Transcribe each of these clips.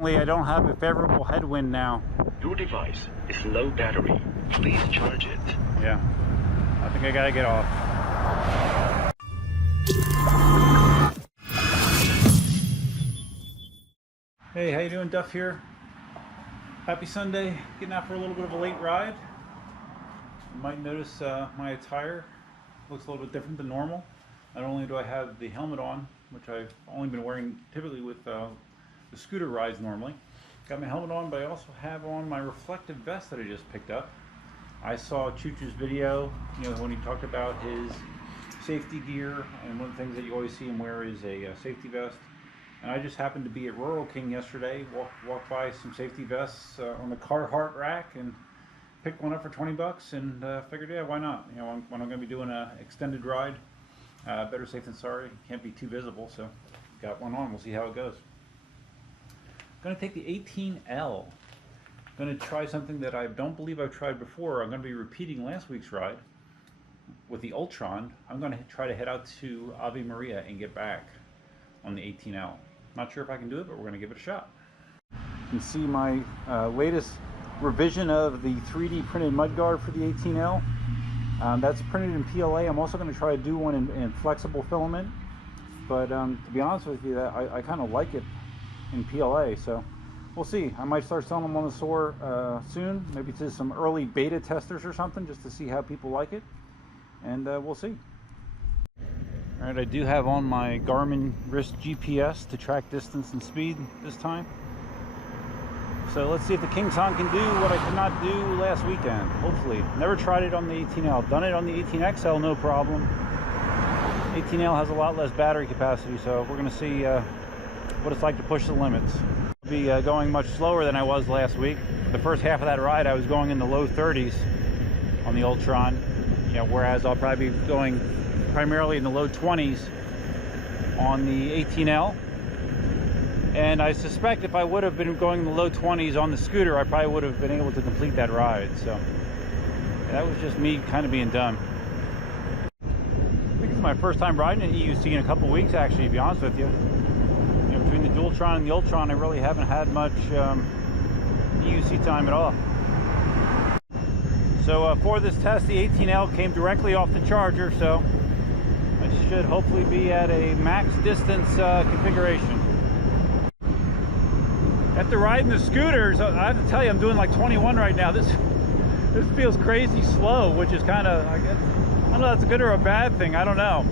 I don't have a favorable headwind now. Your device is low battery. Please charge it. Yeah, I think I gotta get off. Hey, how you doing? Duff here. Happy Sunday. Getting out for a little bit of a late ride. You might notice my attire looks a little bit different than normal. Not only do I have the helmet on, which I've only been wearing typically with the scooter rides normally. Got my helmet on, but I also have on my reflective vest that I just picked up. I saw Chooch's video, when he talked about his safety gear, and one of the things that you always see him wear is a safety vest. And I just happened to be at Rural King yesterday, walked by some safety vests on the Carhartt rack and picked one up for 20 bucks and figured, yeah, why not? When I'm going to be doing an extended ride, better safe than sorry. Can't be too visible, so got one on. We'll see how it goes. I'm going to take the 18L. I'm going to try something that I don't believe I've tried before. I'm going to be repeating last week's ride with the Ultron. I'm going to try to head out to Ave Maria and get back on the 18L. Not sure if I can do it, but we're going to give it a shot. You can see my latest revision of the 3D printed mudguard for the 18L. That's printed in PLA. I'm also going to try to do one in flexible filament, but to be honest with you, I kind of like it in PLA, so we'll see. I might start selling them on the store soon, maybe to some early beta testers or something, just to see how people like it, and we'll see. All right, I do have on my Garmin wrist GPS to track distance and speed this time. So let's see if the KingSong can do what I could not do last weekend, hopefully. Never tried it on the 18L. Done it on the 18XL, no problem. 18L has a lot less battery capacity, so we're going to see what it's like to push the limits. I'll be going much slower than I was last week. The first half of that ride, I was going in the low 30s on the Ultron, whereas I'll probably be going primarily in the low 20s on the 18L. And I suspect if I would have been going in the low 20s on the scooter, I probably would have been able to complete that ride. So that was just me kind of being done. I think this is my first time riding an EUC in a couple weeks, actually, to be honest with you. Between the Dualtron and the Ultron, I really haven't had much EUC time at all. So for this test, the 18L came directly off the charger, so I should hopefully be at a max distance configuration. After riding the scooters, I have to tell you, I'm doing like 21 right now. This feels crazy slow, which is kind of, I don't know if that's a good or a bad thing, I don't know.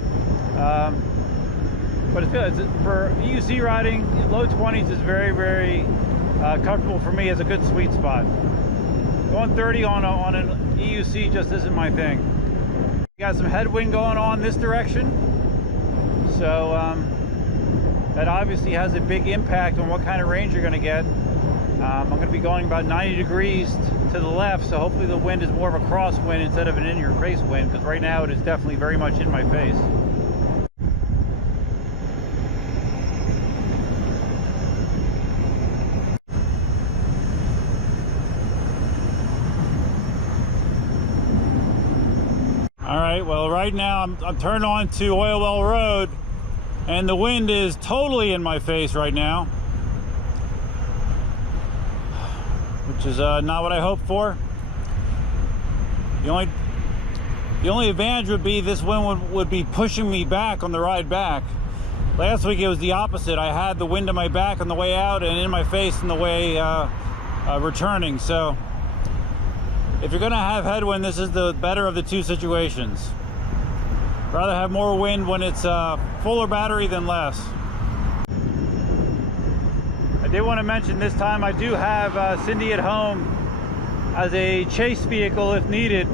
But it's good. For EUC riding, low 20s is very, very comfortable for me as a good sweet spot. Going 30 on an EUC just isn't my thing. Got some headwind going on this direction, so that obviously has a big impact on what kind of range you're going to get. I'm going to be going about 90 degrees to the left, so hopefully the wind is more of a crosswind instead of an in-your-face wind, because right now it is definitely very much in my face. All right, well, right now I'm turned on to Oil Well Road, and the wind is totally in my face right now, which is not what I hoped for. The only advantage would be this wind would be pushing me back on the ride back. Last week it was the opposite. I had the wind in my back on the way out and in my face on the way returning. So if you're gonna have headwind, this is the better of the two situations. Rather have more wind when it's fuller battery than less. I did want to mention this time I do have Cindy at home as a chase vehicle if needed.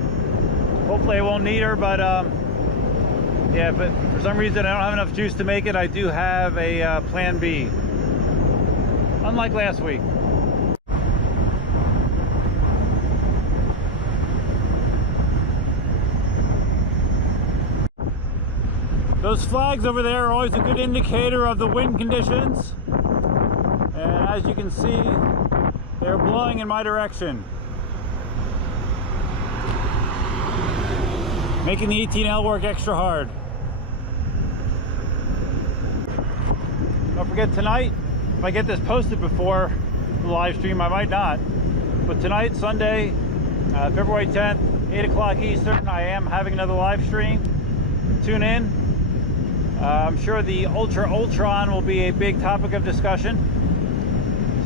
Hopefully I won't need her, but yeah, but for some reason I don't have enough juice to make it. I do have a plan B, unlike last week. Those flags over there are always a good indicator of the wind conditions. And as you can see, they're blowing in my direction, making the 18L work extra hard. Don't forget tonight, if I get this posted before the live stream, I might not. But tonight, Sunday, February 10th, 8 o'clock Eastern, I am having another live stream. Tune in. I'm sure the Ultron will be a big topic of discussion,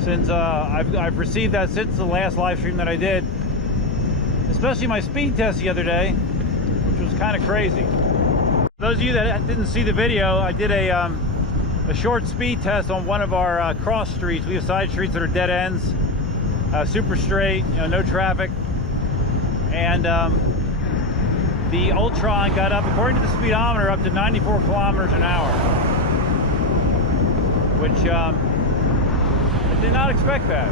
since I've received that since the last live stream that I did, especially my speed test the other day, which was kind of crazy. For those of you that didn't see the video, I did a short speed test on one of our cross streets. We have side streets that are dead ends, super straight, you know, no traffic, and the Ultron got up, according to the speedometer, up to 94 kilometers an hour, which I did not expect that.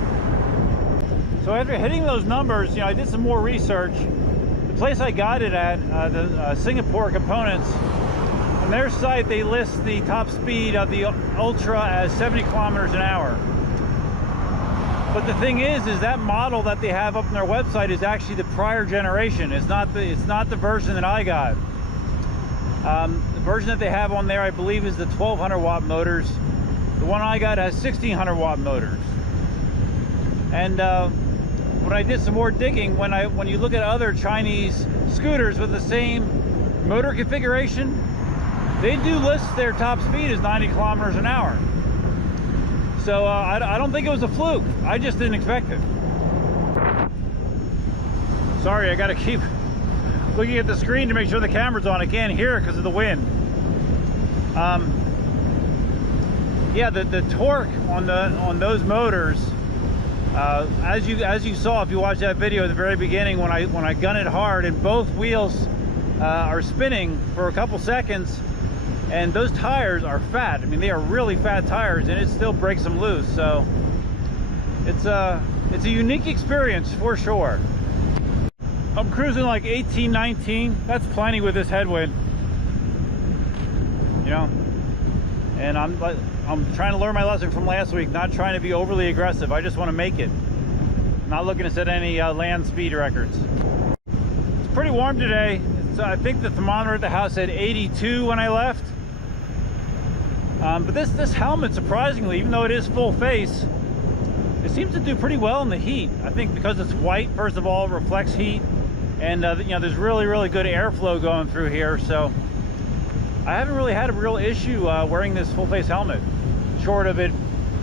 So after hitting those numbers, you know, I did some more research. The place I got it at, the Singapore Components, on their site they list the top speed of the Ultra as 70 kilometers an hour. But the thing is that model that they have up on their website is actually the prior generation. It's not the version that I got. The version that they have on there, I believe, is the 1200 watt motors. The one I got has 1600 watt motors. And when I did some more digging, when you look at other Chinese scooters with the same motor configuration, they do list their top speed as 90 kilometers an hour. So I don't think it was a fluke. I just didn't expect it. Sorry, I gotta keep looking at the screen to make sure the camera's on. I can't hear it because of the wind. Yeah, the torque on those motors, as you saw if you watched that video at the very beginning, when I gun it hard and both wheels are spinning for a couple seconds, and those tires are fat. I mean, they are really fat tires, and it still breaks them loose. So it's a unique experience for sure. I'm cruising like 18, 19. That's plenty with this headwind, you know. And I'm trying to learn my lesson from last week, not trying to be overly aggressive. I just want to make it. I'm not looking to set any land speed records. It's pretty warm today. I think the thermometer at the house said 82 when I left. But this helmet, surprisingly, even though it is full face, it seems to do pretty well in the heat. I think because it's white, first of all, it reflects heat, and you know, there's really good airflow going through here. So I haven't really had a real issue wearing this full face helmet, short of it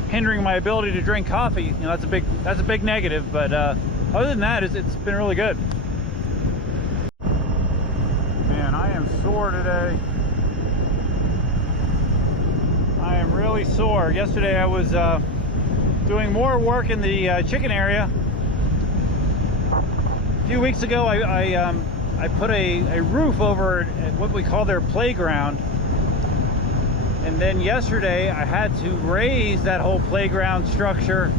hindering my ability to drink coffee. You know, that's a big negative. But other than that, it's been really good. Man, I am sore today. I am really sore. Yesterday I was doing more work in the chicken area. A few weeks ago I put a roof over at what we call their playground, and then yesterday I had to raise that whole playground structure,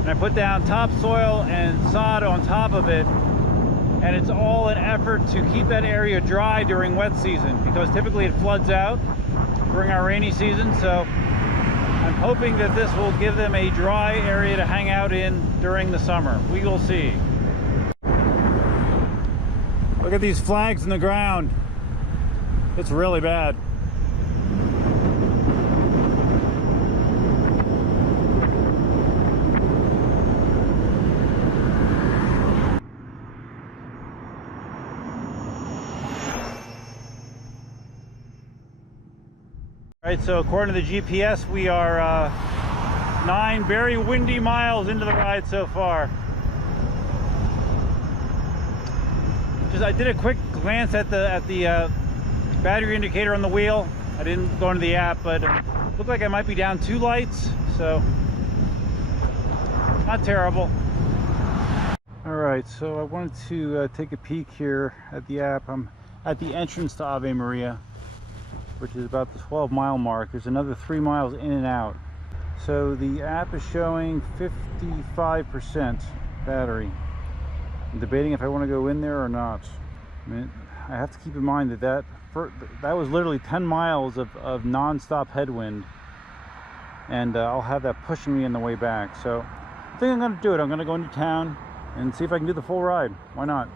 and I put down topsoil and sod on top of it, and it's all an effort to keep that area dry during wet season, because typically it floods out during our rainy season. So I'm hoping that this will give them a dry area to hang out in during the summer. We will see. Look at these flags in the ground. It's really bad. All right, so according to the GPS, we are 9 very windy miles into the ride so far. I did a quick glance at the battery indicator on the wheel. I didn't go into the app, but it looked like I might be down 2 lights, so not terrible. All right, so I wanted to take a peek here at the app. I'm at the entrance to Ave Maria, which is about the 12-mile mark. There's another 3 miles in and out. So the app is showing 55% battery. I'm debating if I want to go in there or not. I mean, I have to keep in mind that was literally 10 miles of non-stop headwind, and I'll have that pushing me on the way back. So I think I'm going to do it. I'm going to go into town and see if I can do the full ride. Why not?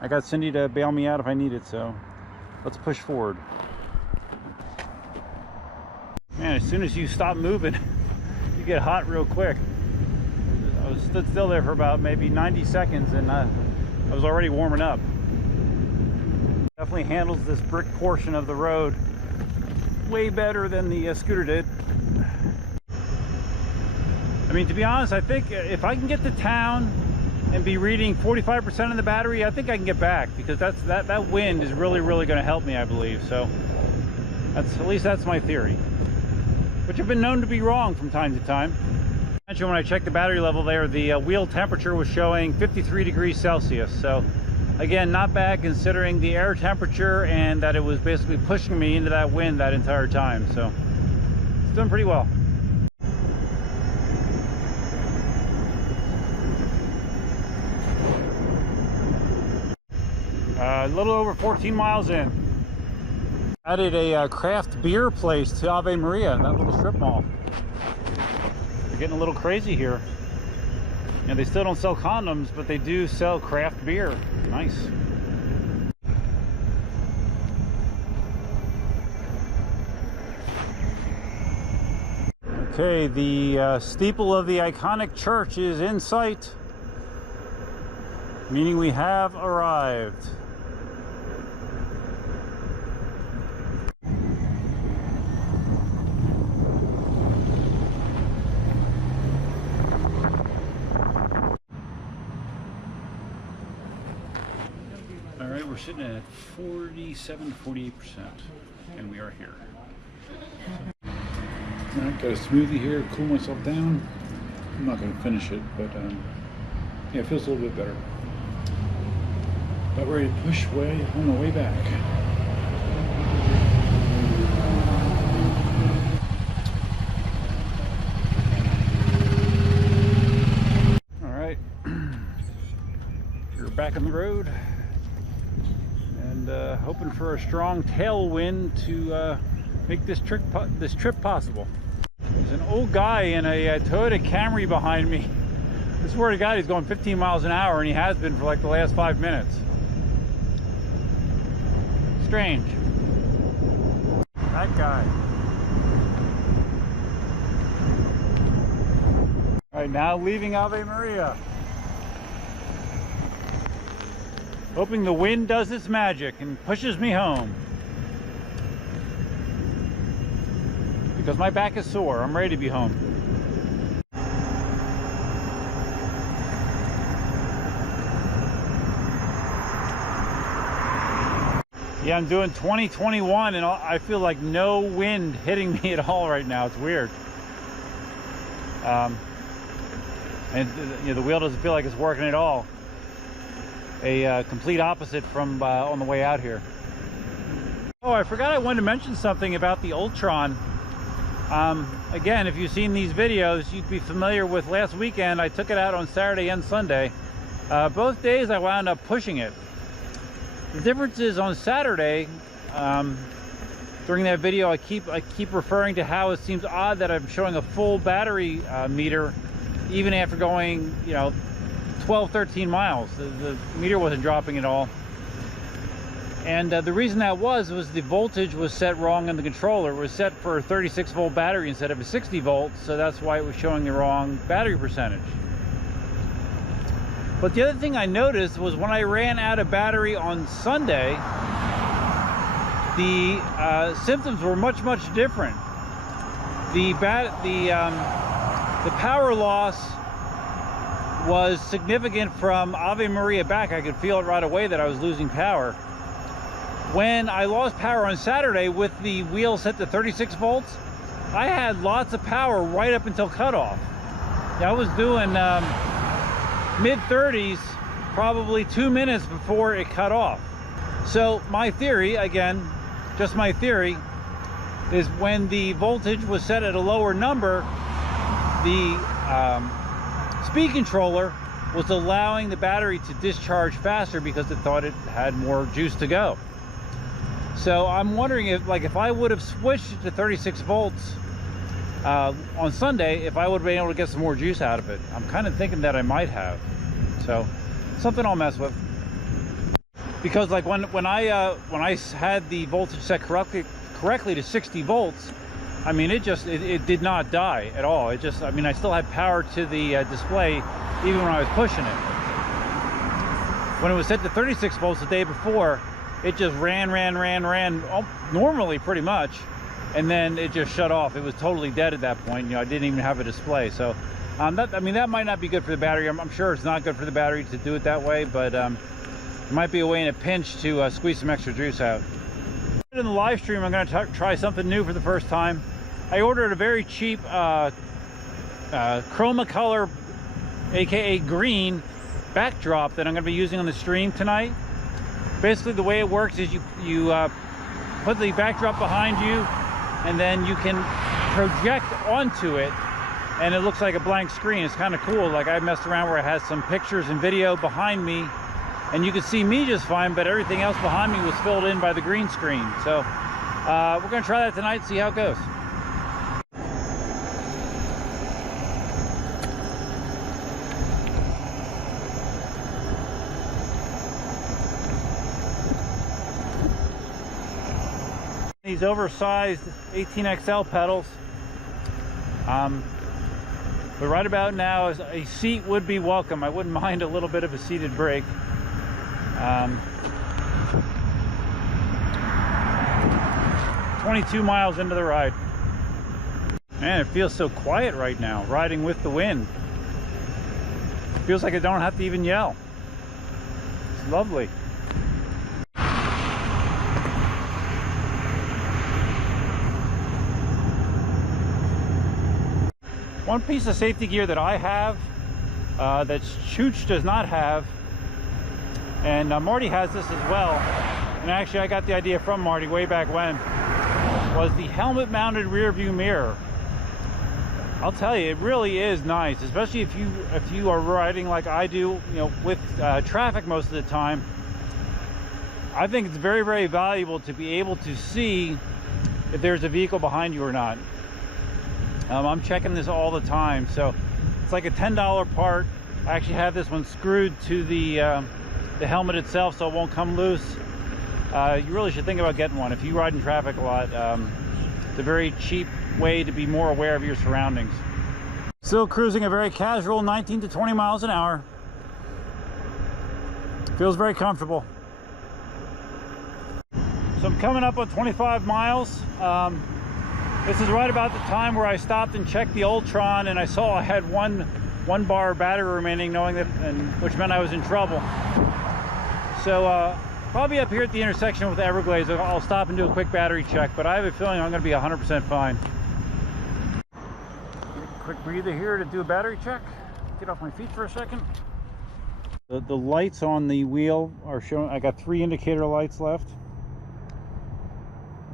I got Cindy to bail me out if I need it, so let's push forward. Man, as soon as you stop moving, You get hot real quick. I was stood still there for about maybe 90 seconds and I was already warming up. Definitely handles this brick portion of the road way better than the scooter did. I mean, to be honest, I think if I can get to town and be reading 45% of the battery, I think I can get back, because that wind is really going to help me, I believe. So at least that's my theory, which I've been known to be wrong from time to time. I mentioned when I checked the battery level there, the wheel temperature was showing 53 degrees Celsius. So again, not bad considering the air temperature and that it was basically pushing me into that wind that entire time. So it's doing pretty well. A little over 14 miles in. Added a craft beer place to Ave Maria, that little strip mall. They're getting a little crazy here. You know, they still don't sell condoms, but they do sell craft beer. Nice. Okay, the steeple of the iconic church is in sight, meaning we have arrived. We're sitting at 47–48%, and we are here. Alright, got a smoothie here, cool myself down. I'm not going to finish it, but yeah, it feels a little bit better. About ready to push way on the way back. Alright, we're back on the road. And hoping for a strong tailwind to make this trip possible. There's an old guy in a Toyota Camry behind me. I swear to God, he's going 15 miles an hour, and he has been for like the last 5 minutes. Strange. That guy. All right, now leaving Ave Maria. Hoping the wind does its magic and pushes me home. Because my back is sore. I'm ready to be home. Yeah, I'm doing 2021 and I feel like no wind hitting me at all right now. It's weird. And you know, the wheel doesn't feel like it's working at all. A complete opposite from on the way out here. Oh, I forgot I wanted to mention something about the Ultron. Again, if you've seen these videos, you'd be familiar with last weekend. I took it out on Saturday and Sunday. Both days I wound up pushing it. The difference is on Saturday, during that video, I keep referring to how it seems odd that I'm showing a full battery meter even after going, you know, 12–13 miles. The meter wasn't dropping at all, and the reason that was the voltage was set wrong in the controller. It was set for a 36 volt battery instead of a 60 volt, so that's why it was showing the wrong battery percentage. But the other thing I noticed was when I ran out of battery on Sunday, the symptoms were much different. The power loss was significant from Ave Maria back. I could feel it right away that I was losing power. When I lost power on Saturday with the wheel set to 36 volts, I had lots of power right up until cutoff. I was doing mid-30s probably 2 minutes before it cut off. So my theory, again, just my theory, is when the voltage was set at a lower number, the speed controller was allowing the battery to discharge faster because it thought it had more juice to go. So I'm wondering if I would have switched to 36 volts on Sunday, if I would have been able to get some more juice out of it. I'm kind of thinking that I might have. So something I'll mess with. Because like when I had the voltage set correctly to 60 volts, I mean, it did not die at all. It just, I mean, I still had power to the display even when I was pushing it. When it was set to 36 volts the day before, it just ran normally pretty much, and then it just shut off. It was totally dead at that point. You know, I didn't even have a display. So I mean, that might not be good for the battery. I'm sure it's not good for the battery to do it that way, but it might be a way in a pinch to squeeze some extra juice out. In the live stream, I'm going to try something new for the first time. I ordered a very cheap chroma color, aka green, backdrop that I'm going to be using on the stream tonight. Basically, the way it works is you put the backdrop behind you, and then you can project onto it, and it looks like a blank screen. It's kind of cool. Like, I messed around where it has some pictures and video behind me, and you could see me just fine, but everything else behind me was filled in by the green screen. So we're going to try that tonight and see how it goes. These oversized 18XL pedals, but right about now a seat would be welcome. I wouldn't mind a little bit of a seated brake. 22 miles into the ride. Man, it feels so quiet right now, riding with the wind. It feels like I don't have to even yell. It's lovely. One piece of safety gear that I have that Chooch does not have, and Marty has this as well, and actually I got the idea from Marty way back when, was the helmet mounted rear view mirror. I'll tell you, it really is nice, especially if you are riding like I do, you know, with traffic most of the time. I think it's very, very valuable to be able to see if there's a vehicle behind you or not. I'm checking this all the time, so it's like a $10 part. I actually have this one screwed to the helmet itself, so it won't come loose. You really should think about getting one if you ride in traffic a lot. It's a very cheap way to be more aware of your surroundings. Still cruising a very casual 19 to 20 miles an hour. Feels very comfortable. So I'm coming up on 25 miles. This is right about the time where I stopped and checked the Ultron, and I saw I had one bar battery remaining, knowing that, which meant I was in trouble. So probably up here at the intersection with Everglades, I'll stop and do a quick battery check, but I have a feeling I'm going to be 100% fine. Quick breather here to do a battery check. Get off my feet for a second. The lights on the wheel are showing, I got 3 indicator lights left.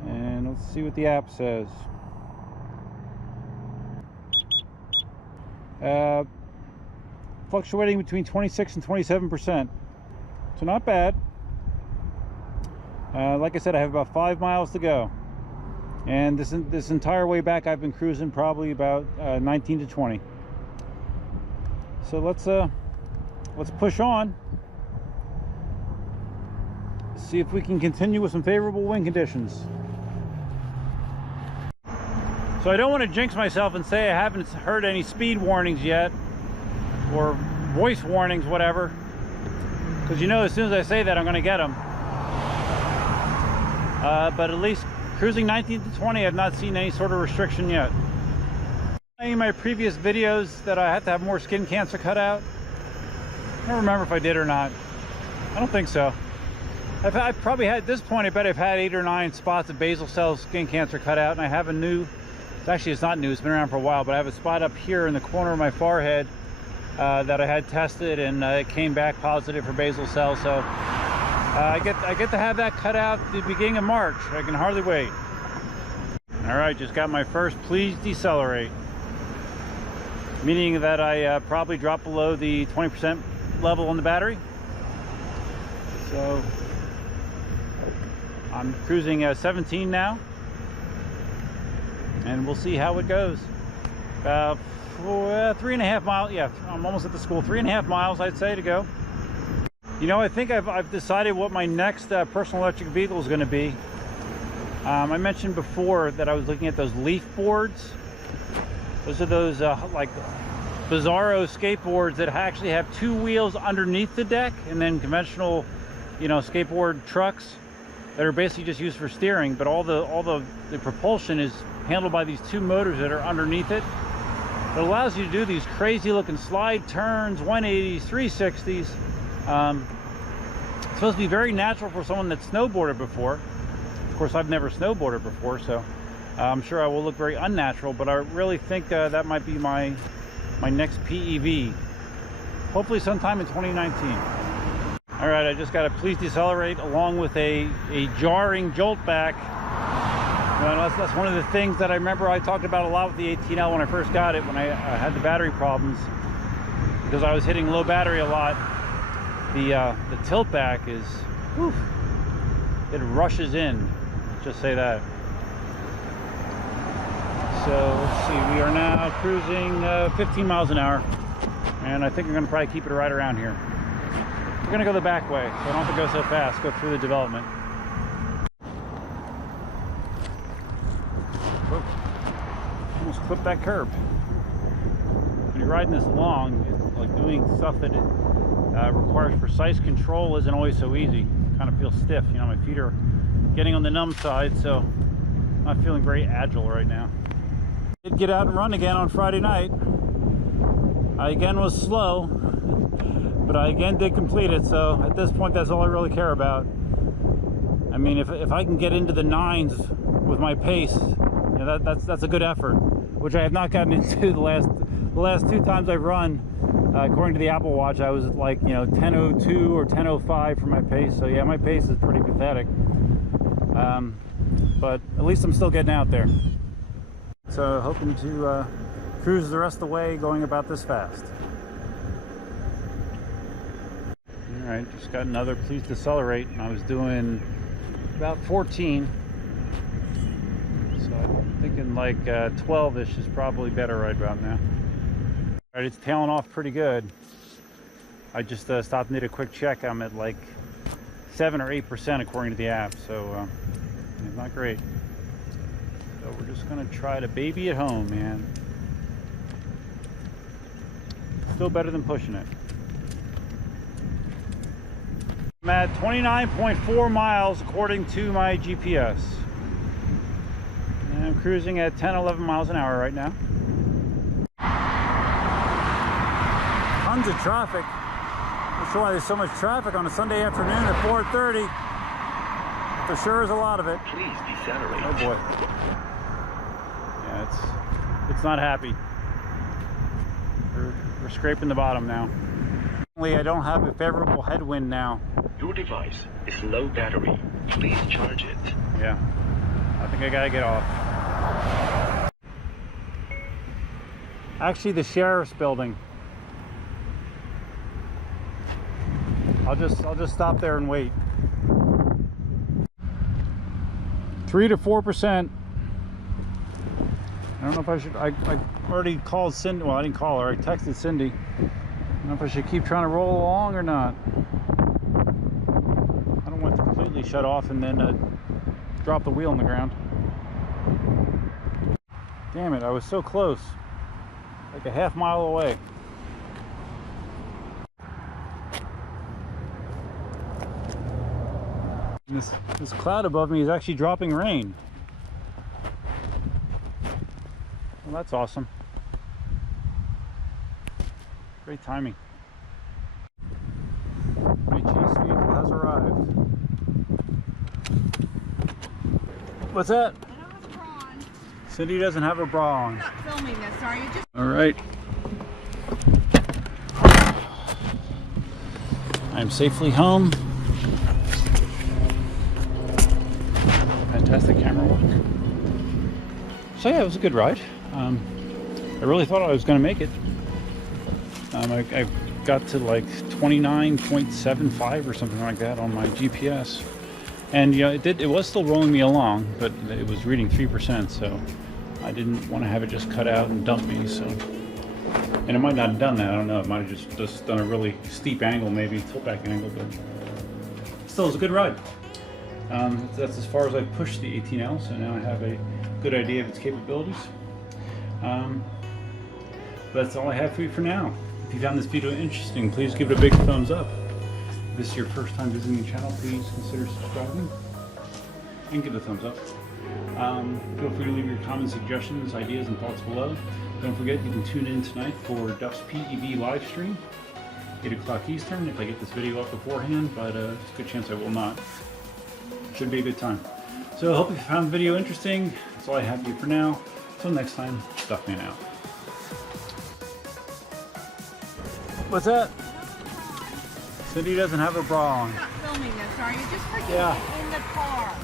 And let's see what the app says. Fluctuating between 26 and 27%. So not bad. Like I said, I have about 5 miles to go. And this entire way back, I've been cruising probably about 19 to 20. So let's push on. See if we can continue with some favorable wind conditions. So I don't want to jinx myself and say I haven't heard any speed warnings yet, or voice warnings, whatever, because you know as soon as I say that I'm going to get them. But at least cruising 19 to 20, I've not seen any sort of restriction yet. In my previous videos that I had to have more skin cancer cut out. I don't remember if I did or not. I don't think so. I've probably had, at this point, I bet I've had 8 or 9 spots of basal cell skin cancer cut out, and I have a new, actually it's not new, it's been around for a while, but I have a spot up here in the corner of my forehead that I had tested, and it came back positive for basal cell. So I get to have that cut out at the beginning of March. I can hardly wait. All right, just got my first please decelerate, meaning that I probably dropped below the 20% level on the battery. So I'm cruising 17 now, and we'll see how it goes. For 3.5 miles, yeah, I'm almost at the school. 3.5 miles, I'd say, to go. You know, I think I've decided what my next personal electric vehicle is going to be. I mentioned before that I was looking at those leaf boards. Those are those like bizarro skateboards that actually have two wheels underneath the deck, and then conventional, you know, skateboard trucks that are basically just used for steering, but all the propulsion is handled by these two motors that are underneath it. It allows you to do these crazy looking slide turns, 180s, 360s. It's supposed to be very natural for someone that's snowboarded before. Of course, I've never snowboarded before, so I'm sure I will look very unnatural, but I really think that might be my next PEV. Hopefully sometime in 2019. All right, I just got to please decelerate along with a jarring jolt back. That's one of the things that I remember I talked about a lot with the 18L when I first got it, when I had the battery problems, because I was hitting low battery a lot. The tilt back is, whew, it rushes in, just say that. So let's see, we are now cruising 15 miles an hour, and I think I'm gonna probably keep it right around here. We're gonna go the back way, so I don't have to go so fast, go through the development. Whoa. Almost clipped that curb. When you're riding this long, like doing stuff that requires precise control isn't always so easy. Kind of feel stiff, you know, my feet are getting on the numb side, so I'm not feeling very agile right now. I did get out and run again on Friday night. I again was slow, but I again did complete it, so at this point that's all I really care about. I mean, if I can get into the 9s with my pace, you know, that's a good effort, which I have not gotten into the last two times I've run. According to the Apple Watch, I was at like, you know, 10:02 or 10:05 for my pace, so yeah, my pace is pretty pathetic. But at least I'm still getting out there. So hoping to cruise the rest of the way going about this fast. All right, just got another please decelerate, and I was doing about 14. So I'm thinking like 12-ish is probably better right about now. All right, it's tailing off pretty good. I just stopped and did a quick check. I'm at like 7 or 8% according to the app, so it's not great. So we're just gonna try to baby it home, man. Still better than pushing it. I'm at 29.4 miles according to my GPS. And I'm cruising at 10-11 miles an hour right now. Tons of traffic. Not sure why there's so much traffic on a Sunday afternoon at 4:30. There sure is a lot of it. Please decelerate. Oh boy. Yeah, it's not happy. We're scraping the bottom now. I don't have a favorable headwind now. Your device is low battery. Please charge it. Yeah, I think I gotta get off. Actually, the sheriff's building. I'll just stop there and wait. 3 to 4%. I don't know if I should. I already called Cindy. Well, I didn't call her. I texted Cindy. I don't know if I should keep trying to roll along or not. I don't want to completely shut off and then drop the wheel on the ground. Damn it, I was so close. Like a half mile away. And this cloud above me is actually dropping rain. Well, that's awesome. Great timing. My chase vehicle has arrived. What's that? I don't have a bra on. Cindy doesn't have a bra on. You're not filming this, are you? Just All right. I'm safely home. Fantastic camera work. So yeah, it was a good ride. I really thought I was going to make it. I got to like 29.75 or something like that on my GPS, and you know, it was still rolling me along, but it was reading 3%, so I didn't want to have it just cut out and dump me. So, and it might not have done that. I don't know. It might have just done a really steep angle, maybe tilt back angle, but still, it was a good ride. That's as far as I've pushed the 18L, so now I have a good idea of its capabilities. That's all I have for you for now. If you found this video interesting, please give it a big thumbs up. If this is your first time visiting the channel, please consider subscribing and give it a thumbs up. Feel free to leave your comments, suggestions, ideas, and thoughts below. Don't forget you can tune in tonight for Duff's PEV live stream, 8 o'clock Eastern, if I get this video up beforehand, but there's a good chance I will not. Should be a good time. So I hope you found the video interesting. That's all I have for you for now. Until next time, Duffman out. What's that? Cindy doesn't have a bra on. You're not filming this, are you? Just forget Yeah. it in the car.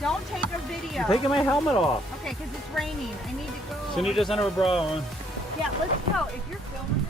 Don't take a video. I'm taking my helmet off. Okay, because it's raining. I need to go. Cindy doesn't have a bra on. Yeah, let's go. If you're filming.